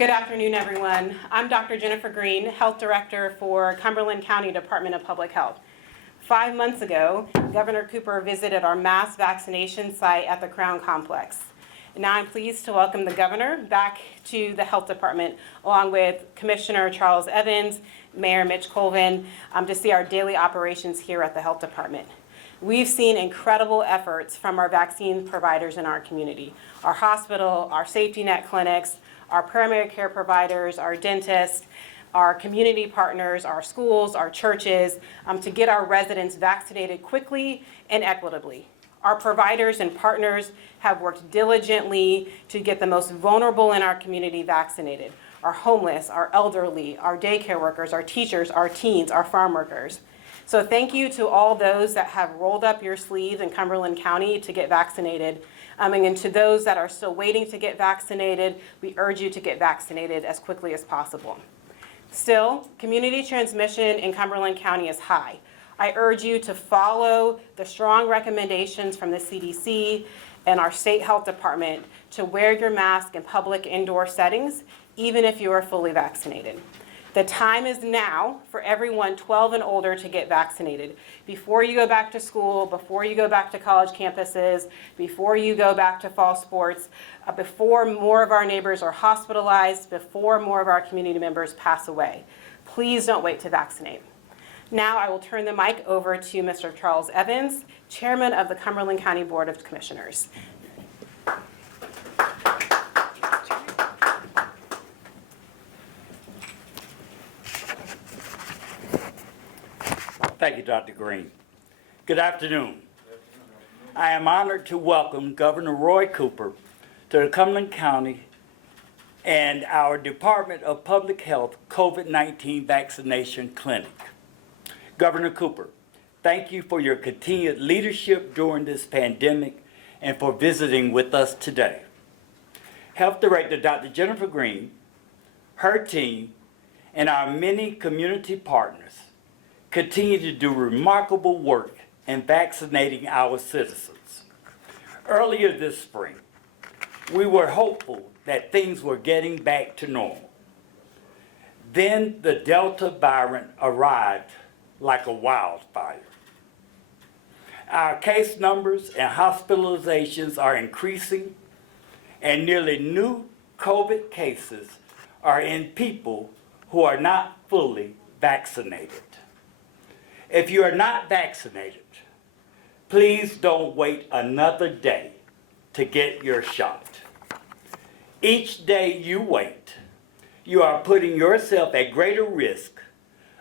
Good afternoon, everyone. I'm Dr. Jennifer Green, Health Director for Cumberland County Department of Public Health. 5 months ago, Governor Cooper visited our mass vaccination site at the Crown Complex. And now I'm pleased to welcome the Governor back to the Health Department, along with Commissioner Charles Evans, Mayor Mitch Colvin, to see our daily operations here at the Health Department. We've seen incredible efforts from our vaccine providers in our community, our hospital, our safety net clinics, our primary care providers, our dentists, our community partners, our schools, our churches, to get our residents vaccinated quickly and equitably. Our providers and partners have worked diligently to get the most vulnerable in our community vaccinated. Our homeless, our elderly, our daycare workers, our teachers, our teens, our farm workers. So thank you to all those that have rolled up your sleeves in Cumberland County to get vaccinated. And to those that are still waiting to get vaccinated, we urge you to get vaccinated as quickly as possible. Still, community transmission in Cumberland County is high. I urge you to follow the strong recommendations from the CDC and our state health department to wear your mask in public indoor settings, even if you are fully vaccinated. The time is now for everyone 12 and older to get vaccinated. Before you go back to school, before you go back to college campuses, before you go back to fall sports, before more of our neighbors are hospitalized, before more of our community members pass away. Please don't wait to vaccinate. Now I will turn the mic over to Mr. Charles Evans, Chairman of the Cumberland County Board of Commissioners. Thank you, Dr. Green. Good afternoon. I am honored to welcome Governor Roy Cooper to the Cumberland County and our Department of Public Health COVID-19 Vaccination Clinic. Governor Cooper, thank you for your continued leadership during this pandemic and for visiting with us today. Health Director Dr. Jennifer Green, her team, and our many community partners continue to do remarkable work in vaccinating our citizens. Earlier this spring, we were hopeful that things were getting back to normal. Then the Delta variant arrived like a wildfire. Our case numbers and hospitalizations are increasing, and nearly new COVID cases are in people who are not fully vaccinated. If you are not vaccinated, please don't wait another day to get your shot. Each day you wait, you are putting yourself at greater risk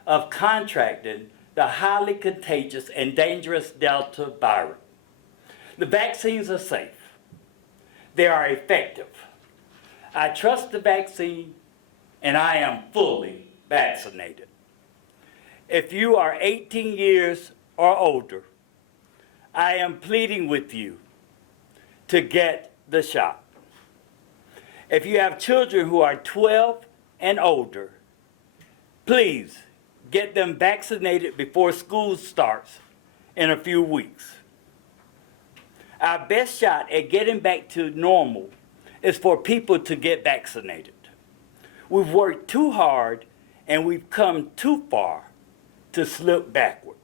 of contracting the highly contagious and dangerous Delta variant. The vaccines are safe. They are effective. I trust the vaccine, and I am fully vaccinated. If you are 18 years or older, I am pleading with you to get the shot. If you have children who are 12 and older, please get them vaccinated before school starts in a few weeks. Our best shot at getting back to normal is for people to get vaccinated. We've worked too hard and we've come too far to slip backward.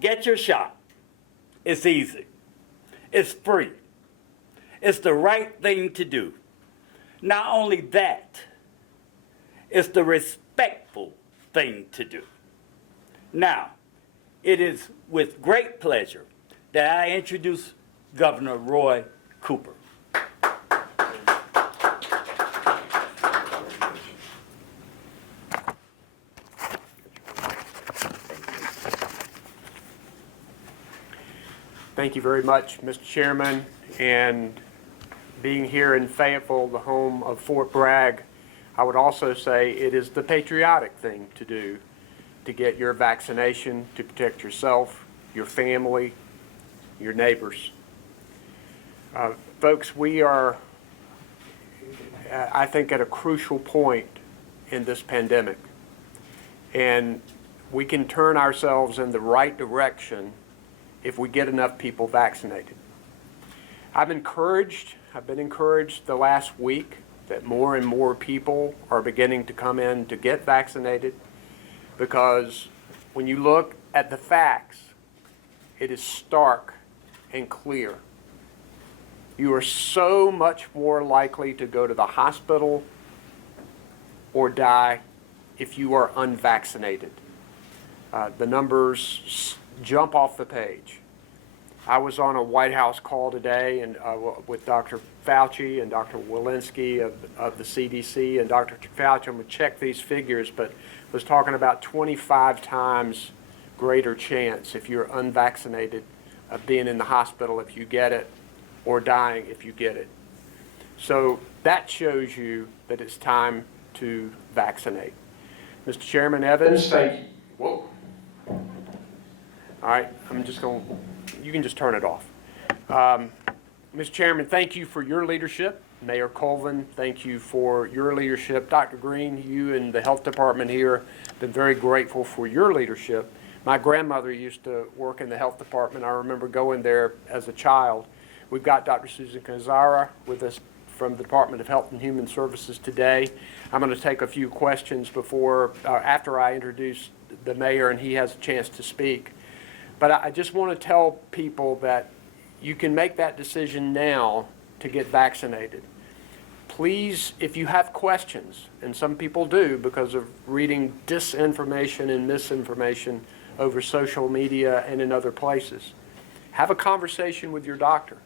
Get your shot. It's easy. It's free. It's the right thing to do. Not only that, it's the respectful thing to do. Now, it is with great pleasure that I introduce Governor Roy Cooper. Thank you very much, Mr. Chairman, and being here in Fayetteville, the home of Fort Bragg, I would also say it is the patriotic thing to do to get your vaccination to protect yourself, your family, your neighbors. Folks, we are, I think, at a crucial point in this pandemic, and we can turn ourselves in the right direction if we get enough people vaccinated. I've been encouraged the last week that more and more people are beginning to come in to get vaccinated, because when you look at the facts, it is stark and clear. You are so much more likely to go to the hospital or die if you are unvaccinated. The numbers jump off the page. I was on a White House call today and with Dr. Fauci and Dr. Walensky of the CDC, and Dr. Fauci, I'm going to check these figures, but was talking about 25 times greater chance if you're unvaccinated of being in the hospital if you get it, or dying if you get it. So that shows you that it's time to vaccinate. Mr. Chairman Evans, thank you. Whoa. All right, you can just turn it off. Mr. Chairman, thank you for your leadership. Mayor Colvin, thank you for your leadership. Dr. Green, you and the health department here have been very grateful for your leadership. My grandmother used to work in the health department. I remember going there as a child. We've got Dr. Susan Kazara with us from the Department of Health and Human Services today. I'm going to take a few questions after I introduce the mayor and he has a chance to speak. But I just want to tell people that you can make that decision now to get vaccinated. Please, if you have questions, and some people do because of reading disinformation and misinformation over social media and in other places, have a conversation with your doctor.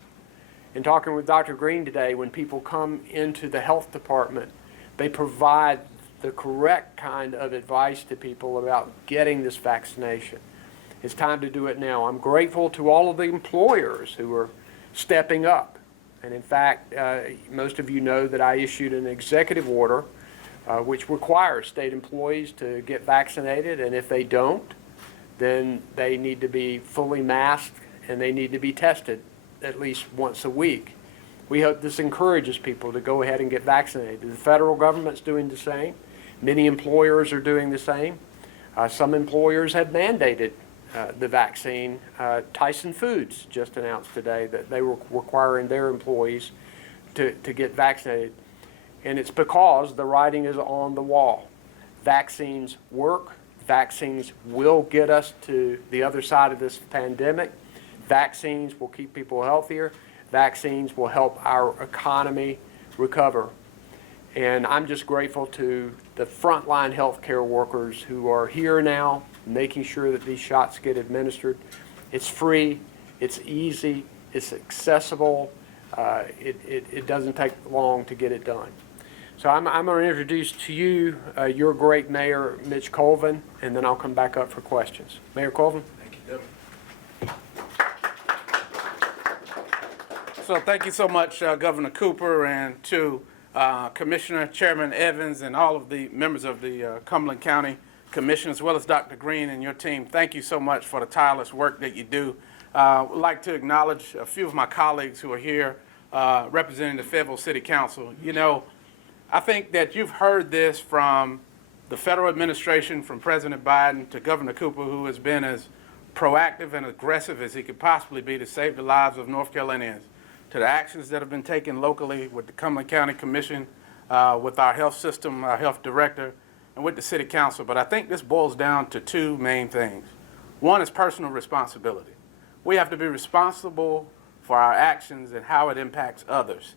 In talking with Dr. Green today, when people come into the health department, they provide the correct kind of advice to people about getting this vaccination. It's time to do it now. I'm grateful to all of the employers who are stepping up. And in fact, most of you know that I issued an executive order which requires state employees to get vaccinated, and if they don't, then they need to be fully masked and they need to be tested at least once a week. We hope this encourages people to go ahead and get vaccinated. The federal government's doing the same. Many employers are doing the same. Some employers have mandated the vaccine. Tyson Foods just announced today that they were requiring their employees to get vaccinated. And it's because the writing is on the wall. Vaccines work. Vaccines will get us to the other side of this pandemic. Vaccines will keep people healthier. Vaccines will help our economy recover. And I'm just grateful to the frontline healthcare workers who are here now, making sure that these shots get administered. It's free, it's easy, it's accessible. It doesn't take long to get it done. So I'm going to introduce to you your great mayor, Mitch Colvin, and then I'll come back up for questions. Mayor Colvin. Thank you, Governor. So thank you so much, Governor Cooper, and to Commissioner Chairman Evans and all of the members of the Cumberland County Commission, as well as Dr. Green and your team. Thank you so much for the tireless work that you do. I'd like to acknowledge a few of my colleagues who are here representing the Fayetteville City Council. You know, I think that you've heard this from the federal administration, from President Biden to Governor Cooper, who has been as proactive and aggressive as he could possibly be to save the lives of North Carolinians, to the actions that have been taken locally with the Cumberland County Commission, with our health system, our health director, and with the City Council. But I think this boils down to two main things. One is personal responsibility. We have to be responsible for our actions and how it impacts others,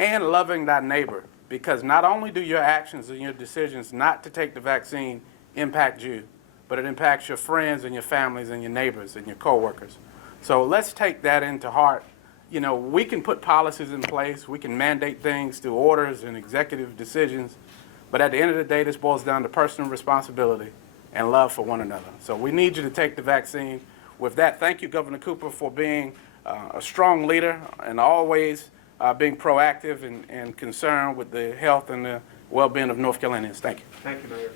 and loving thy neighbor, because not only do your actions and your decisions not to take the vaccine impact you, but it impacts your friends and your families and your neighbors and your coworkers. So let's take that into heart. You know, we can put policies in place, we can mandate things through orders and executive decisions, but at the end of the day, this boils down to personal responsibility and love for one another. So we need you to take the vaccine. With that, thank you, Governor Cooper, for being a strong leader and always being proactive and concerned with the health and the well-being of North Carolinians. Thank you. Thank you, Mayor.